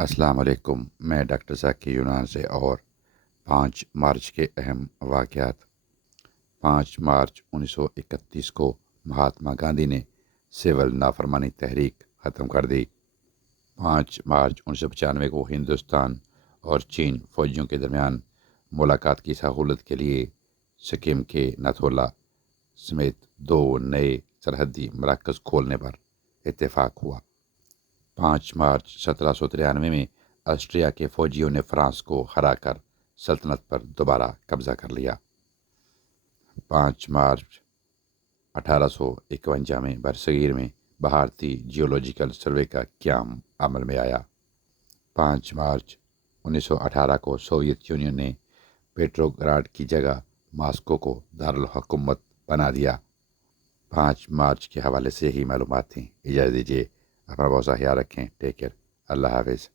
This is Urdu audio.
السلام علیکم، میں ڈاکٹر ذاکر یونان سے اور 5 مارچ کے اہم واقعات۔ 5 مارچ 1931 کو مہاتما گاندھی نے سول نافرمانی تحریک ختم کر دی۔ 5 مارچ 1995 کو ہندوستان اور چین فوجیوں کے درمیان ملاقات کی سہولت کے لیے سکم کے ناتھولا سمیت 2 نئے سرحدی مراکز کھولنے پر اتفاق ہوا۔ 5 مارچ 1793 میں آسٹریا کے فوجیوں نے فرانس کو ہرا کر سلطنت پر دوبارہ قبضہ کر لیا۔ 5 مارچ 1851 میں برصغیر میں بھارتی جیولوجیکل سروے کا قیام عمل میں آیا۔ 5 مارچ 1918 کو سوویت یونین نے پیٹروگراڈ کی جگہ ماسکو کو دارالحکومت بنا دیا۔ 5 مارچ کے حوالے سے یہی معلومات تھیں۔ اجازت دیجیے، اپنا بہت سا خیال رکھیں۔ ٹیک کیئر، اللہ حافظ۔